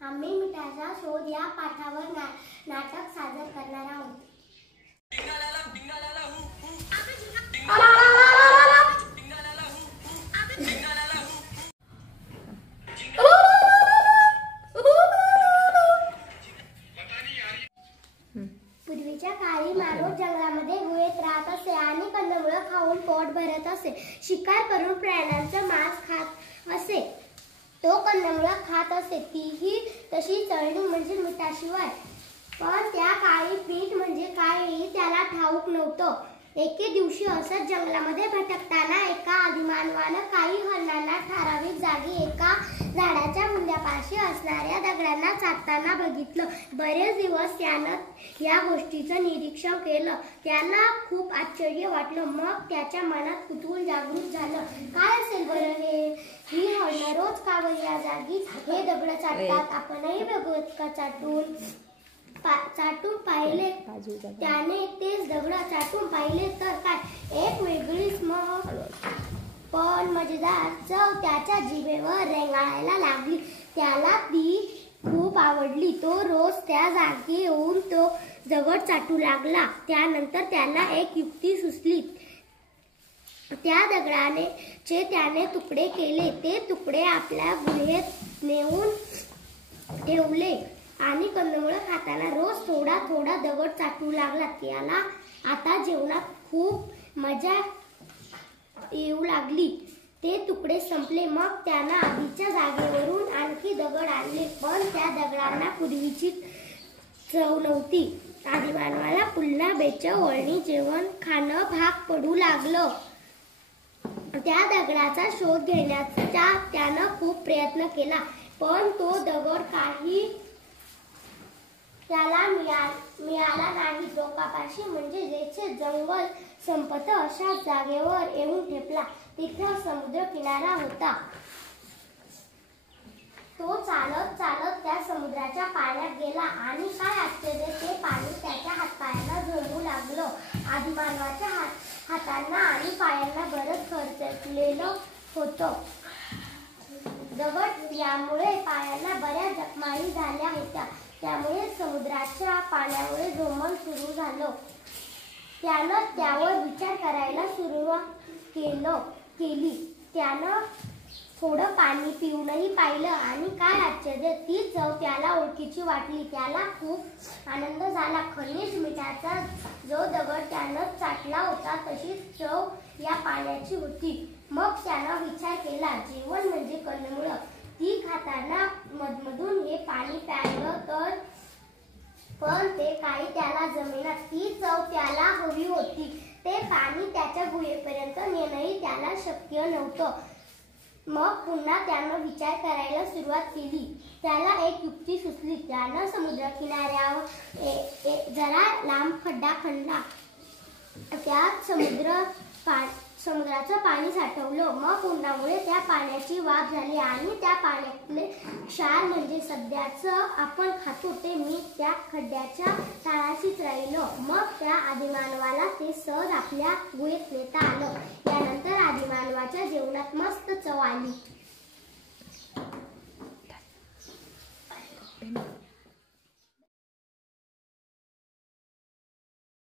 आम्ही मिठाचा शोध या पाठावर नाटक सादर करणार आहोत। पूर्वीच्या काळी मानव जंगलामध्ये गुहेत राहत असे आणि कंदमुळं खाऊन पोट भरत असे। शिकार करून प्राण्यांचा मांस खात असे। तो कंदमुळं खात असे, तीही तशी चळणी म्हणजे मिठाशिवाय। पण त्या काळी पीठ म्हणजे काय हे त्याला ठाऊक नव्हतं। एके दिवशी असंच जंगलामध्ये भटकताना एका आदिमानवानं काही हरणांना ठराविक जागी एका झाडाच्या बुंद्यापाशी असणाऱ्या दगडांना चाटताना बघितलं। बरेच दिवस त्यानं या गोष्टीचं निरीक्षण केलं। त्याला खूप आश्चर्य वाटलं। मग त्याच्या मनात कुतूहल जागृत झालं। काय असेल बरं हे? ही हरणं रोज का बरं या जागी हे दगड चाटतात? आपणही बघूत का चाटून पाहिले। त्याने तेच दगड चाटून पाहिले तर काय एक वेगळीच पण मजेदार चव त्याच्या जिभेवर रेंगाळायला लागली। त्याला ती खूप आवडली। तो रोज त्या जागी येऊन तो दगड चाटू लागला। त्यानंतर त्याला एक युक्ती सुचली। त्या दगडाचे त्याने तुकडे केले। ते तुकडे आपल्या गुहेत नेऊन ठेवले आणि कंदमुळं खाताना रोज थोडा थोडा दगड चाटू लागला। त्याला आता जेवणात खूप मजा येऊ लागली। ते तुकडे संपले। मग त्यानं आधीच्या जागेवरून आणखी दगड आणले, पण त्या दगडांना पूर्वीची चव नव्हती। आदिमानवाला पुन्हा बेचवणी जेवण खाणं भाग पडू लागलं। त्या दगडाचा शोध घेण्याचा त्यानं खूप प्रयत्न केला, पण तो दगड काही त्याला मिळाला नाही। डोकापाशी म्हणजे जेथे जंगल संपतं अशा जागेवर येऊन ठेपला। तिथं समुद्र किनारा होता। तो चालत चालत त्या समुद्राच्या पाण्यात गेला आणि काय आश्चर्य, ते पाणी त्याच्या हातपायांना झोंबू लागलं। आदिमानवाच्या हातांना आणि पायांना बरंच खरचटलेलं होतं। दगड यामुळे पायांना बऱ्याच जखमाही झाल्या होत्या। त्यामुळे समुद्राच्या पाण्यामुळे झोंबण सुरू झालं। त्यानं त्यावर विचार करायला सुरुवात केली। त्यानं थोडं पाणी पिऊनही पाहिलं आणि काय आश्चर्य, ती चव त्याला ओळखीची वाटली। त्याला खूप आनंद झाला। खनिज मिठाचा जो दगड त्यानं चाटला होता तशीच चव या पाण्याची होती। मग त्यानं विचार केला, जेवण म्हणजे कंदमुळं, ती खाताना मधमधून हे पाणी प्यायलं तर, पण ते काही त्याला जमेना। ती चव त्याला हवी होती। ते पाणी त्याच्या गुहेपर्यंत नेणंही त्याला शक्य नव्हतं। मग पुन्हा त्यानं विचार करायला सुरुवात केली। त्याला एक युक्ती सुचली। त्यानं समुद्रकिनाऱ्यावर जरा लांब खड्डा खणला। त्यात समुद्राचं पाणी साठवलं। मग उन्हामुळे त्या पाण्याची वाफ झाली आणि त्या पाण्यातले क्षार म्हणजे सध्याचं आपण खातो ते मीठ त्या खड्ड्याच्या तळाशीच राहिलं। मग त्या आदिमानवाला ते सहज आपल्या गुहेत नेता आलं। यानंतर आदिमानवाच्या जेवणात मस्त चव आली।